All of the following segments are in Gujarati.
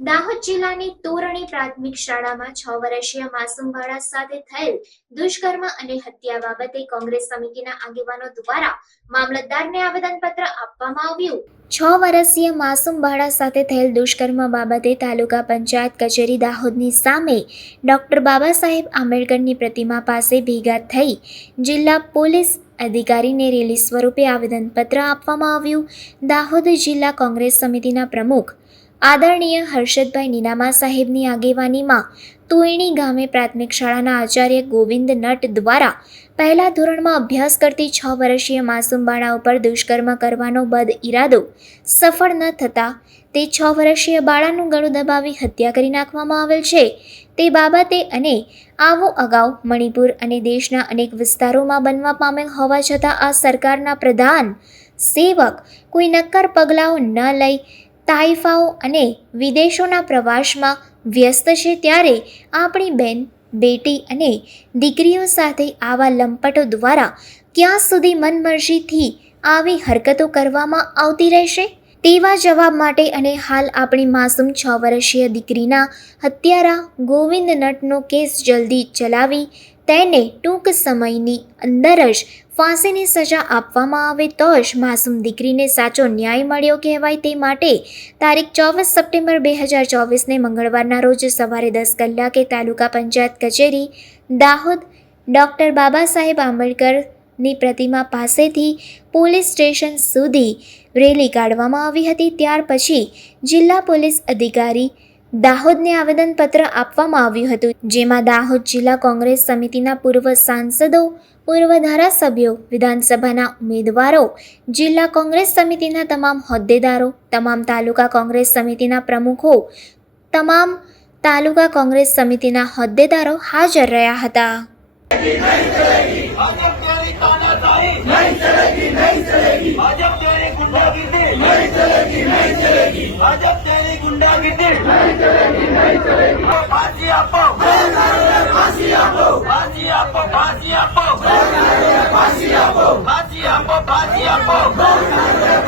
દાહોદ જિલ્લાની તોરણી પ્રાથમિક શાળામાં છ વર્ષીય માસૂમ બાળા સાથે થયેલ દુષ્કર્મ અને હત્યા બાબતે કોંગ્રેસ સમિતિના આગેવાનો દ્વારા મામલતદારને આવેદનપત્ર આપવામાં આવ્યું. છ વર્ષીય માસૂમ બાળા સાથે થયેલ દુષ્કર્મ બાબતે તાલુકા પંચાયત કચેરી દાહોદની સામે ડોક્ટર બાબા સાહેબ આંબેડકરની પ્રતિમા પાસે ભેગા થઈ જિલ્લા પોલીસ અધિકારીને રેલી સ્વરૂપે આવેદનપત્ર આપવામાં આવ્યું. દાહોદ જિલ્લા કોંગ્રેસ સમિતિના પ્રમુખ આદરણીય હર્ષદભાઈ નીનામા સાહેબની આગેવાનીમાં તોયણી ગામે પ્રાથમિક શાળાના આચાર્ય ગોવિંદ નટ દ્વારા પહેલા ધોરણમાં અભ્યાસ કરતી છ વર્ષીય માસૂમ બાળા ઉપર દુષ્કર્મ કરવાનો બદ ઈરાદો સફળ ન થતાં તે છ વર્ષીય બાળાનું ગળું દબાવી હત્યા કરી નાખવામાં આવેલ છે. તે બાબતે અને આવો અગાઉ મણિપુર અને દેશના અનેક વિસ્તારોમાં બનવા પામેલ હોવા છતાં આ સરકારના પ્રધાન સેવક કોઈ નક્કર પગલાઓ ન લઈ તાઇફાઓ અને વિદેશોના પ્રવાસમાં વ્યસ્ત છે ત્યારે આપણી બેન, બેટી અને દીકરીઓ સાથે આવા લંપટો દ્વારા ક્યાં સુધી મનમરજીથી આવી હરકતો કરવામાં આવતી રહેશે? તેવા જવાબ માટે અને હાલ આપણી માસૂમ છ વર્ષીય દીકરીના હત્યારા ગોવિંદ નટનો કેસ જલ્દી ચલાવી, તેને ટૂંક સમયની અંદર જ ફાંસીની સજા આપવામાં આવે તો જ માસૂમ દીકરીને સાચો ન્યાય મળ્યો કહેવાય તે માટે તારીખ ચોવીસ સપ્ટેમ્બર બે હજાર ચોવીસને મંગળવારના રોજ સવારે દસ કલાકે તાલુકા પંચાયત કચેરી દાહોદ ડૉક્ટર બાબા સાહેબ આંબેડકરની પ્રતિમા પાસેથી પોલીસ સ્ટેશન સુધી રેલી કાઢવામાં આવી હતી. ત્યાર પછી જિલ્લા પોલીસ અધિકારી દાહોદને આવેદનપત્ર આપવામાં આવ્યું હતું, જેમાં દાહોદ જિલ્લા કોંગ્રેસ સમિતિના પૂર્વ સાંસદો, પૂર્વ ધારાસભ્યો, વિધાનસભાના ઉમેદવારો, જિલ્લા કોંગ્રેસ સમિતિના તમામ હોદ્દેદારો, તમામ તાલુકા કોંગ્રેસ સમિતિના પ્રમુખો, તમામ તાલુકા કોંગ્રેસ સમિતિના હોદ્દેદારો હાજર રહ્યા હતા. तानाशाही नहीं चलेगी नहीं चलेगी। भाजप तेरी गुंडागिर्दी नहीं चलेगी नहीं चलेगी। भाजप तेरी गुंडागिर्दी नहीं चलेगी नहीं चलेगी। फांसी आपो। फांसी आपो। फांसी आपो फांसी आपो। फांसी आपो। फांसी आपो फांसी आपो।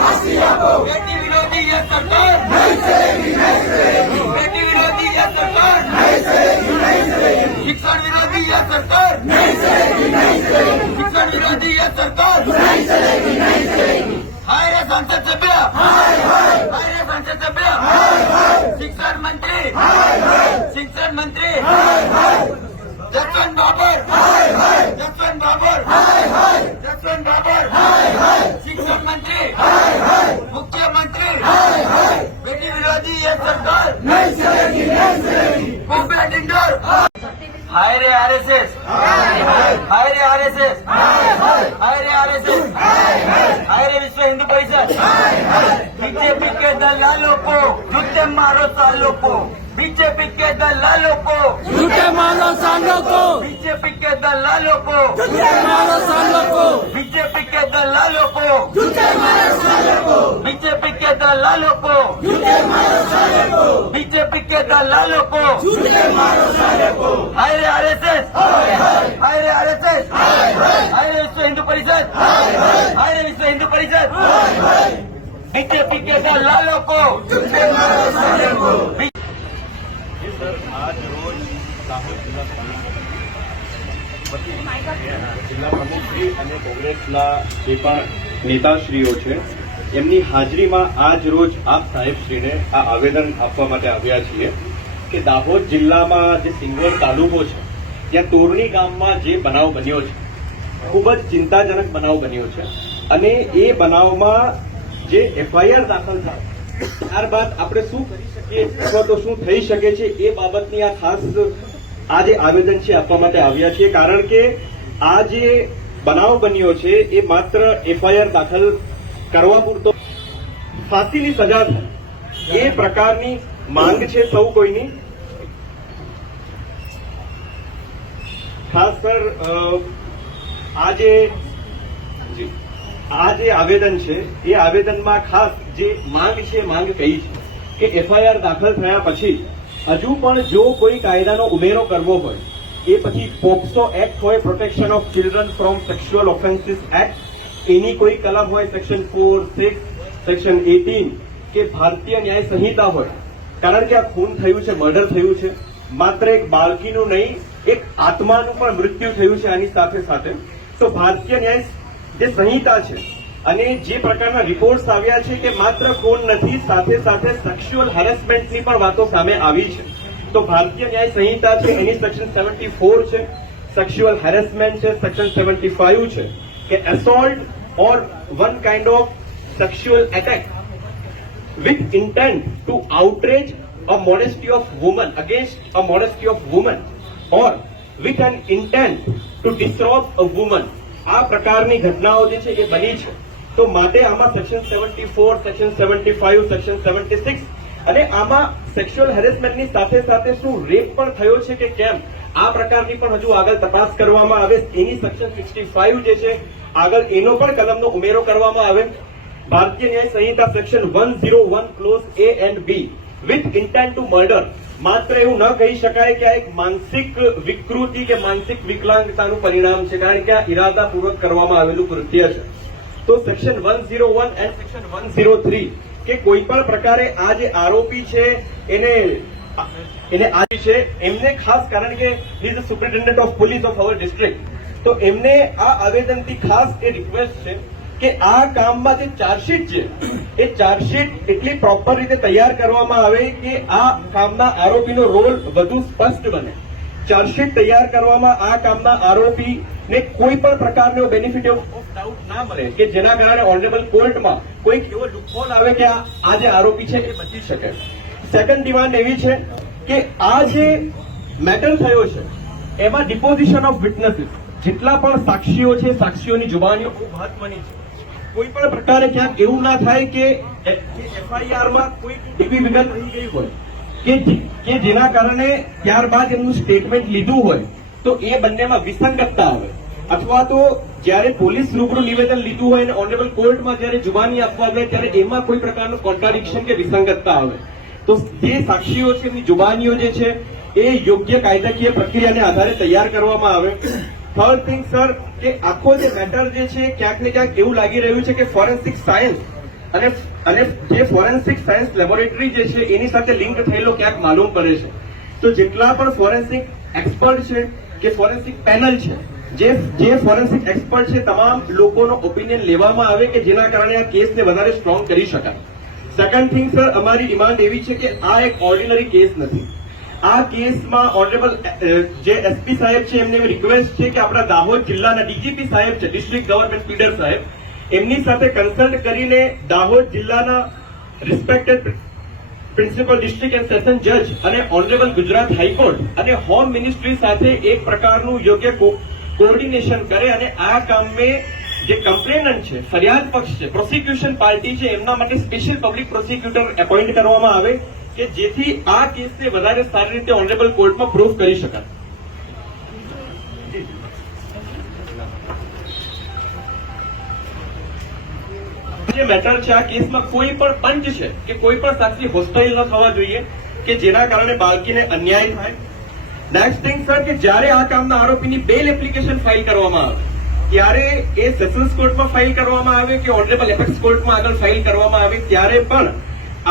फांसी आपो। बेटी विरोधी ये सरकार। नहीं चलेगी नहीं चलेगी। बेटी विरोधी सरकार नहीं चलेगी नहीं चलेगी शिक्षण विरोधी यह सरकार नहीं चलेगी नहीं चलेगी. शिक्षण विरोधी यह सरकार नहीं चलेगी नहीं चलेगी. हाय रे संसद सभ्य. हाय हाय. हाय रे संसद सभ्य. हाय हाय. शिक्षण मंत्री. हाय हाय. शिक्षण मंत्री. हाय हाय. जसवंत बाबर. हाय हाय. जसवंत बाबर. हाय हाय. जसवंत बाबर. हाय हाय शिक्षण मंत्री हाय हाय मुख्यमंत्री हाय हाय बेटी विरोधी ये सरकार नहीं चलेगी नहीं चलेगी। बॉम्बे डिंडोर हाय रे आर एस एस हाय रे आर एस एस हाय रे आर एस एस हाय रे विश्व हिंदू परिषद। बीजेपी के दलालों को जूते मारो सालों को। बीजेपी के दलालों को झूठे मानो सालों को बीजेपी के दलालों को झूठे मानो सालों को बीजेपी के दलालों को झूठे मानो सालों को बीजेपी के दलालों को झूठे मानो सालों को बीजेपी के दलालों को झूठे मानो सालों को हाय रे आरएसएस हाय रे आरएसएस हाय रे विश्व हिंदू परिषद हाय रे विश्व हिंदू परिषद बीजेपी के दलालों को बी- સર, આજ રોજ દાહોદ જિલ્લા જિલ્લા પ્રમુખશ્રી અને કોંગ્રેસના જે પણ નેતાશ્રીઓ છે, એમની હાજરીમાં આજ રોજ આપ સાહેબશ્રીને આ આવેદન આપવા માટે આવ્યા છીએ કે દાહોદ જિલ્લામાં જે સિંગવડ તાલુકો છે, ત્યાં તોરણી ગામમાં જે બનાવ બન્યો છે, ખૂબ જ ચિંતાજનક બનાવ બન્યો છે અને એ બનાવમાં જે એફઆઈઆર દાખલ થાય ત્યારબાદ આપણે શું કરી શકીએ અથવા તો શું થઈ શકે છે એ બાબતની આ ખાસ આ જે આવેદન છે આપવા માટે આવ્યા છીએ. કારણ કે આ જે બનાવ બન્યો છે એ માત્ર એફઆઈઆર દાખલ કરવા પૂરતો ફાંસીની સજા એ પ્રકારની માંગ છે સૌ કોઈની. ખાસ સર આ જે આ જે આવેદન છે એ આવેદનમાં ખાસ જે માંગ છે, માંગ કહી છે? કે એફઆઈઆર દાખલ થયા પછી હજુ પણ જો કોઈ કાયદાનો ઉમેરો કરવો હોય, એ પછી પોક્સો એક્ટ હોય, protection of children from sexual offences act, એની કોઈ કલમ હોય, section four, six, section eighteen, કે ભારતીય ન્યાય સંહિતા હોય, કારણ કે આ ખૂન થયું છે, મર્ડર થયું છે, માત્ર એક બાળકીનું નહીં, એક આત્માનું પણ મૃત્યુ થયું છે આની સાથે સાથે. તો ભારતીય ન્યાય જે સંહિતા છે અને જે પ્રકારના રિપોર્ટ્સ આવ્યા છે કે માત્ર ખૂન નથી, સાથે સાથે સેક્સ્યુઅલ હેરેસમેન્ટની પણ વાતો સામે આવી છે. તો ભારતીય ન્યાય સંહિતા છે, એની સેક્શન સેવન્ટી ફોર છે. સેક્સ્યુઅલ હેરેસમેન્ટ છે સેક્શન સેવન્ટી ફાઈવ છે. કે assault or one kind of sexual attack with intent to outrage a modesty of woman against a modesty of woman or with an intent to disturb a woman આ પ્રકારની ઘટનાઓ જે છે, એ બની છે. તો માટે આમાં section seventy four section seventy five section seventy six અને આમાં સેક્સ્યુઅલ હેરેસમેન્ટની સાથે સાથે શું રેપ પણ થયો છે કે કેમ? આ પ્રકારની પણ હજુ આગળ તપાસ કરવામાં આવે. એની સેક્શન સિક્સટી ફાઈવ જે છે, આગળ એનો પણ કલમનો ઉમેરો કરવામાં આવે. Bharatiya Nyaya Sanhita section one zero one clause A and B with intent to murder માત્ર એવું ન કહી શકાય કે આ એક માનસિક વિકૃતિ કે માનસિક વિકલાંગતાનું પરિણામ છે, કારણ કે આ ઇરાદાપૂર્વક કરવામાં આવેલું કૃત્ય છે. તો section one zero one and section one zero three કે કોઈ પણ પ્રકારે આ જે આરોપી છે, એને એને આ છે, એમને ખાસ કારણ કે is superintendent of police of our district તો એમને આ આવેદનથી ખાસ એ રિક્વેસ્ટ છે કે આ કામમાં જે ચાર્જશીટ છે, એ ચાર્જશીટ એટલી પ્રોપર રીતે તૈયાર કરવામાં આવે કે આ કામના આરોપીનો રોલ વધુ સ્પષ્ટ બને. ચાર્જશીટ તૈયાર કરવામાં આ કામના આરોપીને કોઈ પણ પ્રકારનો બેનિફિટ ઓફ ડાઉટ ના મળે કે જેના કારણે ઓનરેબલ કોર્ટમાં કોઈક એવો લુકહોલ આવે કે આ જે આરોપી છે એ બચી શકે. સેકન્ડ ડિમાન્ડ એવી છે કે આ જે મેટર થયો છે, એમાં ડિપોઝિશન ઓફ વિટનેસીસ જેટલા પણ સાક્ષીઓ છે, સાક્ષીઓની જુબાનીઓ ખૂબ મહત્વની છે. કોઈ પણ પ્રકારે ક્યાંક એવું ના થાય કે એફઆઈઆરમાં કોઈ એવી વિગત રહી ગઈ હોય. કે કે જેના કારણે ત્યારબાદ એમનું સ્ટેટમેન્ટ લીધું હોય, તો એ બંનેમાં વિસંગતતા આવે. અથવા તો જ્યારે પોલીસ રૂબરૂ નિવેદન લીધું હોય અને ઓનરેબલ કોર્ટમાં જ્યારે જુબાની આપવા આવે ત્યારે એમાં કોઈ પ્રકારનું કોન્ટ્રાડિક્શન કે વિસંગતતા આવે. તો જે સાક્ષીઓ છે, એમની જુબાનીઓ જે છે, એ યોગ્ય કાયદાકીય પ્રક્રિયાને આધારે તૈયાર કરવામાં આવે. થર્ડ થિંગ સર કે આખો જે મેટર જે છે, ક્યાંક ને ક્યાંક એવું લાગી રહ્યું છે કે ફોરેન્સિક સાયન્સ અને અને જે ફોરેન્સિક સાયન્સ લેબોરેટરી જે છે, એની સાથે લિંક થયેલો ક્યાંક માલુમ પડે છે. તો જેટલા પણ ફોરેન્સિક એક્સપર્ટ છે કે ફોરેન્સિક પેનલ છે, જે જે ફોરેન્સિક એક્સપર્ટ છે, તમામ લોકોનો ઓપિનિયન લેવામાં આવે કે જેના કારણે આ કેસને વધારે સ્ટ્રોંગ કરી શકાય. સેકન્ડ થિંગ સર અમારી ડિમાન્ડ એવી છે કે આ એક ઓર્ડિનરી કેસ નથી. આ કેસમાં ઓનરેબલ જે એસપી સાહેબ છે, એમને રિક્વેસ્ટ છે કે આપણા દાહોદ જિલ્લાના ડીજીપી સાહેબ છે ડિસ્ટ્રિક્ટ ગવર્મેન્ટ લીડર સાહેબ એમની સાથે કન્સલ્ટ કરીને દાહોદ જિલ્લાના respected principal district and session જજ અને ઓનરેબલ ગુજરાત હાઈકોર્ટ અને હોમ મિનિસ્ટ્રી સાથે એક પ્રકારનું યોગ્ય કોઓર્ડિનેશન કરે અને આ કામે જે કમ્પ્લેનન્ટ છે, ફરિયાદ પક્ષ છે પ્રોસિક્યુશન પાર્ટી છે, એમના માટે સ્પેશિયલ પબ્લિક પ્રોસિક્યુટર એપોઇન્ટ કરવામાં આવે કે જેથી આ કેસને વધારે સારી રીતે ઓનરેબલ કોર્ટમાં પ્રૂફ કરી શકાય. જે મેટર છે, આ કેસમાં કોઈ પણ પંચ છે કે કોઈ પણ સાક્ષી હોસ્ટાઇલ ન થવા જોઈએ, કે જેના કારણે બાળકીને અન્યાય થાય. નેક્સ્ટ થિંગ સર કે જ્યારે આ કામના આરોપીની બેલ એપ્લિકેશન ફાઇલ કરવામાં આવે, ત્યારે એ સેશન્સ કોર્ટમાં ફાઇલ કરવામાં આવે કે ઓનરેબલ એપેક્સ કોર્ટમાં આગળ ફાઇલ કરવામાં આવે, ત્યારે પણ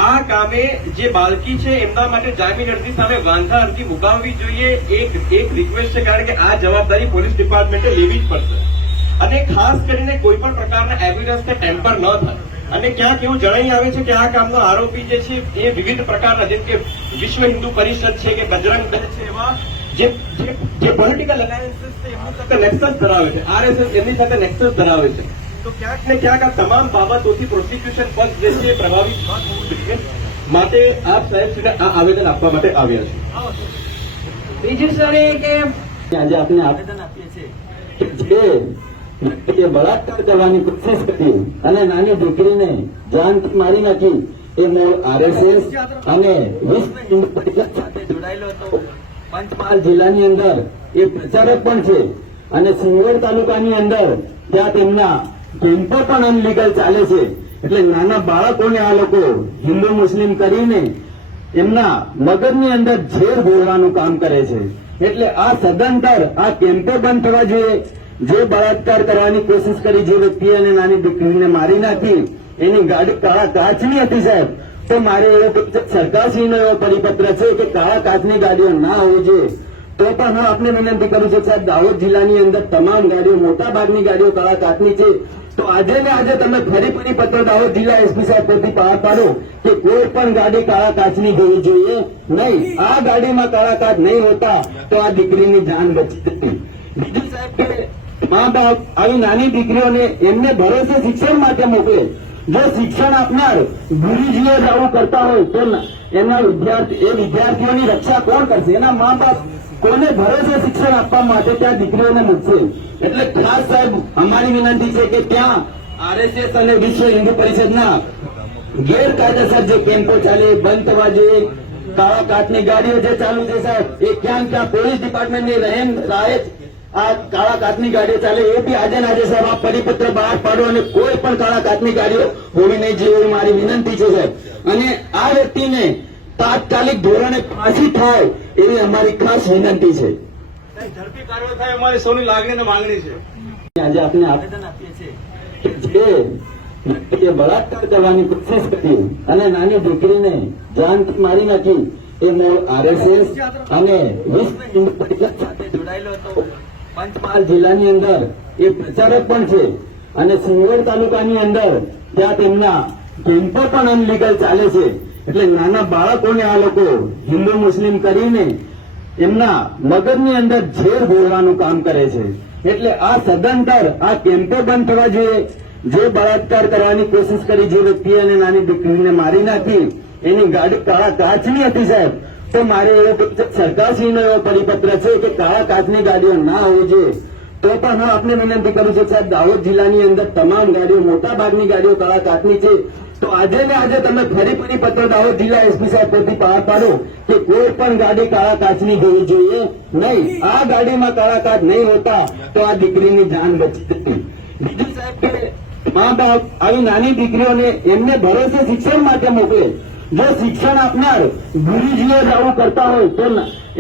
આ કામે જે બાળકી છે, એમના માટે જામીન અરજી સામે વાંધા અરજી મુકાવવી જોઈએ. એક એક રિક્વેસ્ટ છે, કારણ કે આ જવાબદારી પોલીસ ડિપાર્ટમેન્ટે લેવી જ પડશે. અને ખાસ કરીને કોઈ પણ પ્રકારના એવિડન્સને ટેમ્પર ન થાય. અને ક્યાંક એવું જણાઈ આવે છે કે આ કામનો આરોપી જે છે એ વિવિધ પ્રકારના જેમ કે વિશ્વ હિન્દુ પરિષદ છે કે બજરંગ દળ છે એવા જે જે- પોલિટિકલ અલાયન્સીસ છે એમની સાથે નેક્સસ ધરાવે છે. આરએસએસ એમની સાથે નેક્સસ ધરાવે છે. તો ક્યાંક ને ક્યાંક આ તમામ બાબતોથી પ્રોસિક્યુશન પક્ષ જે છે પ્રભાવિત ન માટે આપ સાહેબ આ આવેદન આપવા માટે આવ્યા છે બીજું સર એ કે આજે આપણે આવેદન આપીએ છીએ વ્યક્તિએ બળાત્કાર કરવાની કોશિશ કરી અને નાની દીકરીને જાનથી મારી નાખી. એ મૂળ આરએસએસ અને સાથે જોડાયેલો હતો. પંચમહાલ જિલ્લાની અંદર એ પ્રચારક પણ છે. અને સિંગોર તાલુકાની અંદર ત્યાં તેમના કેમ્પો પણ અનલીગલ ચાલે છે. એટલે નાના બાળકોને આ લોકો હિન્દુ મુસ્લિમ કરીને એમના મગજની અંદર ઝેર ભોળવાનું કામ કરે છે. એટલે આ સદંતર આ કેમ્પો બંધ થવા જોઈએ. જે બળાત્કાર કરવાની કોશિશ કરી જે વ્યક્તિએ અને નાની દીકરીને મારી નાખી, એની ગાડી કાળા કાચની હતી સાહેબ. તો મારે એવું સરકારશ્રીનો એવો પરિપત્ર છે કે કાળા કાચની ગાડીઓ ના હોવી જોઈએ. તો પણ હું આપને વિનંતી કરું છું સાહેબ, દાહોદ જિલ્લાની અંદર તમામ ગાડીઓ, મોટા ભાગની ગાડીઓ કાળા કાચની છે. તો આજે ને આજે તમે ફરી પરિપત્ર દાહોદ જિલ્લા એસપી સાહેબ પરથી પાર પાડો કે કોઈ પણ ગાડી કાળા કાચની હોવી જોઈએ. નહીં, આ ગાડીમાં કાળા કાચ નહીં હોતા, તો આ દીકરીની જાન બચી જતી. બીજું મા બાપ આવી નાની દીકરીઓને એમને ભરોસે શિક્ષણ માટે મોકલે. જો શિક્ષણ આપનાર ગુરુજીઓ જ આવું કરતા હોય, તો એમના વિદ્યાર્થી એ વિદ્યાર્થીઓની રક્ષા કોણ કરશે? એના મા બાપ કોને ભરોસે શિક્ષણ આપવા માટે ત્યાં દીકરીઓને મૂકશે? એટલે ખાસ સાહેબ, અમારી વિનંતી છે કે ત્યાં આરએસએસ અને વિશ્વ હિન્દુ પરિષદના ગેરકાયદેસર જે કેમ્પો ચાલે, બંધ થવા જોઈએ. કાળા કાટની ગાડીઓ જે ચાલુ છે સાહેબ, એ ક્યાં ક્યાં પોલીસ ડિપાર્ટમેન્ટની રહેમ રાહે આ કાળા કાચની ગાડીઓ ચાલે એ બી આજે આજે સાહેબ આ પરિપત્ર બહાર પાડો અને કોઈ પણ કાળા કાચની ગાડીઓ હોવી નહીં જોઈએ મારી વિનંતી છે સાહેબ. અને આ વ્યક્તિને તાત્કાલિક ધોરણે ફાંસી થાય એવી અમારી ખાસ વિનંતી છે. ઝડપી કાર્યવાહી થાય અમારી સૌની લાગણી અને માંગણી છે. આજે આપણે આવેદન આપીએ છીએ જે બળાત્કાર કરવાની કોશિશ કરી અને નાની દીકરીને જાનથી મારી નાખી એ મૂળ આરએસએસ અને વિશ્વ હિન્દુ પરિષદ સાથે જોડાયેલો હતો. પંચમહાલ જિલ્લાની અંદર એ પ્રચારક પણ છે અને સિંગોર તાલુકાની અંદર ત્યાં તેમના કેમ્પર પણ અનલીગલ ચાલે છે. એટલે નાના બાળકોને આ લોકો હિન્દુ મુસ્લિમ કરીને એમના મગજની અંદર ઝેર ઘોળવાનું કામ કરે છે. એટલે આ સદંતર આ કેમ્પો બંધ થવા જોઈએ. જે બળાત્કાર કરવાની કોશિશ કરી જે વ્યક્તિએ અને નાની દીકરીને મારી નાખી, એની ગાડી કાળા કાચની હતી સાહેબ. તો મારે સરકારશ્રીનો એવો પરિપત્ર છે કે કાળા કાચની ગાડીઓ ના હોવી જોઈએ. તો પણ હું, આપને વિનંતી કરું છું સાહેબ, દાહોદ જિલ્લાની અંદર તમામ ગાડીઓ, મોટા ભાગની ગાડીઓ કાળા કાચની છે. તો આજે ને આજે તમે ફરી ફરી પત્ર દાહોદ જિલ્લા એસપી સાહેબ પરથી પાર પાડો કે કોઈ પણ ગાડી કાળા કાચની હોવી જોઈએ. નહીં, આ ગાડીમાં કાળા કાચ નહીં હોતા તો આ દીકરીની જાન બચી બીજું સાહેબ કે મા બાપ આવી નાની દીકરીઓને એમને ભરોસે શિક્ષણ માટે મોકલે. જો શિક્ષણ આપનાર ગુરુજીઓ આવું કરતા હોય તો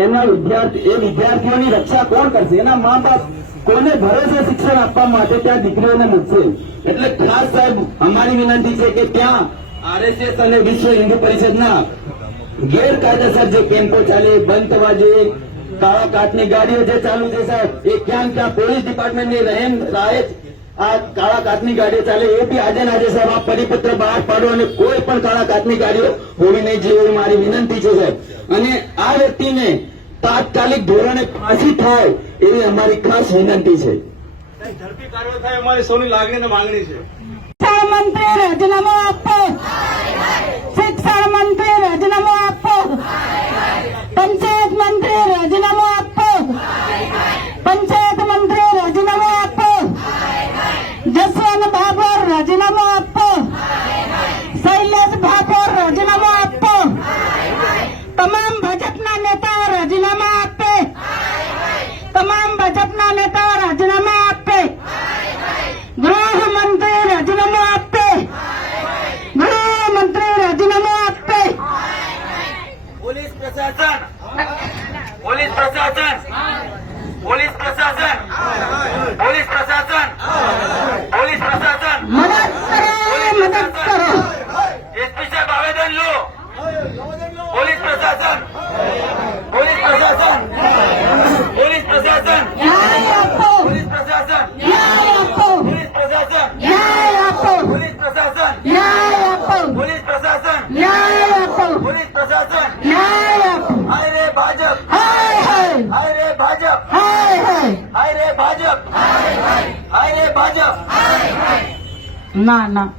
એમના વિદ્યાર્થી એ વિદ્યાર્થીઓની રક્ષા કોણ કરશે? એના મા બાપ કોને ભરોસે શિક્ષણ આપવા માટે ત્યાં દીકરીઓને મૂકશે એટલે ખાસ સાહેબ, અમારી વિનંતી છે કે ત્યાં આરએસએસ અને વિશ્વ હિન્દુ પરિષદના ગેરકાયદેસર જે કેમ્પો ચાલે, બંધ થવા જોઈએ. કાળા કાટની ગાડીઓ જે ચાલુ છે સાહેબ, એ ક્યાં ક્યાં પોલીસ ડિપાર્ટમેન્ટની રહેમ રાહે જ આ કાળા કાચની ગાડીઓ ચાલે એ બી આજે આજે સાહેબ આ પરિપત્ર બહાર પાડો અને કોઈ પણ કાળા કાચની ગાડીઓ હોવી નહીં જેવી મારી વિનંતી છે સાહેબ. અને આ વ્યક્તિને તાત્કાલિક ધોરણે ફાંસી થાય એવી અમારી ખાસ વિનંતી છે. ઝડપી કાર્યવાહી થાય અમારી સૌની લાગણી અને માંગણી છે. શિક્ષણ મંત્રી રાજીનામું આપો. શિક્ષણ મંત્રી રાજીનામું આપો. પંચાયત મંત્રી રાજીનામું આપો પંચાયત મંત્રી રાજીનામું આપો જસવંત ભાભોર રાજીનામું આપો શૈલેષ ભાભોર રાજીનામું આપો તમામ ભાજપના નેતાઓ રાજીનામા આપે તમામ ભાજપના નેતાઓ રાજીનામા આપે ગૃહમંત્રી રાજીનામું આપે ગૃહમંત્રી રાજીનામું આપે પોલીસ પ્રશાસન પોલીસ પ્રશાસન પોલીસ પ્રશાસન પોલીસ પ્રશાસન પોલીસ પ્રશાસન મદદ કરો મદદ કરો એસપી સાહેબ આવેદન લો પોલીસ પ્રશાસન પોલીસ પ્રશાસન પોલીસ પ્રશાસન ન્યાય આપો પોલીસ પ્રશાસન ન્યાય આપો પોલીસ પ્રશાસન ન્યાય આપો પોલીસ પ્રશાસન ન્યાય આપો પોલીસ પ્રશાસન ન્યાય આપો પોલીસ પ્રશાસન ન્યાય આપો હાય રે ભાજપ હાય હાય હાય રે ભાજપ હાય હાય હાય રે ભાજપ હાય રે ભાજપ ના ના